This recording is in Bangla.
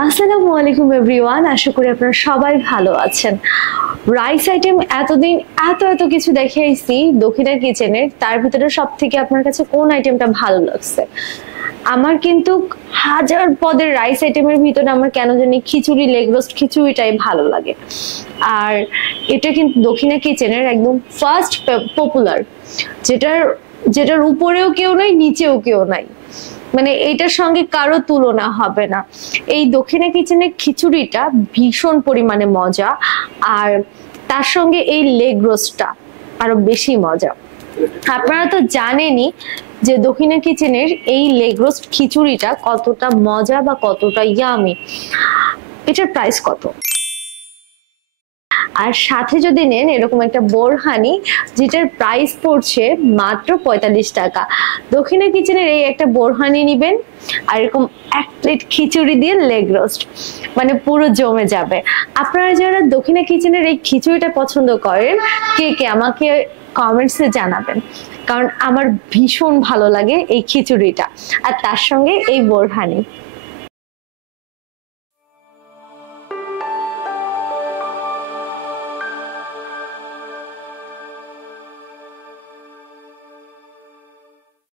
আসসালামু আলাইকুম এভরিওয়ান, আশা করি আপনারা সবাই ভালো আছেন। রাইস আইটেম এতদিন এত এত কিছু দেখে আইছি দক্ষিণা কিচেনের, তার ভিতরে সব থেকে আপনার কাছে কোন আইটেমটা ভালো লাগছে? আমার কিন্তু হাজার পদের রাইস আইটেমের ভিতরে আমার কেন জানি খিচুড়ি, লেগ রোস্ট খিচুড়িটাই ভালো লাগে। আর এটা কিন্তু দক্ষিণা কিচেনের একদম ফার্স্ট পপুলার, যেটার যেটার উপরেও কেউ নাই, নিচেও কেউ নাই, মানে এইটার সঙ্গে কারো তুলনা হবে না। এই দক্ষিণা কিচেনের খিচুড়িটা ভীষণ পরিমাণে মজা, আর তার সঙ্গে এই লেগ রোস্টটা আরো বেশি মজা। আপনারা তো জানেনই যে দক্ষিণা কিচেনের এই লেগ রোস্ট খিচুড়িটা কতটা মজা বা কতটা ইয়ামি। এটার প্রাইস কত? আর সাথে যদি নেন এরকম একটা বোরহানি, যেটার প্রাইস পড়ছে মাত্র ৪৫ টাকা। দক্ষিণা কিচেনের এই একটা বোরহানি নিবেন আর এরকম এক প্লেট খিচুড়ি দিয়ে লেগ রোস্ট, মানে পুরো জমে যাবে। আপনারা যারা দক্ষিণা কিচেনের এই খিচুড়িটা পছন্দ করেন, কে কে আমাকে কমেন্টসে জানাবেন, কারণ আমার ভীষণ ভালো লাগে এই খিচুড়িটা আর তার সঙ্গে এই বোরহানি।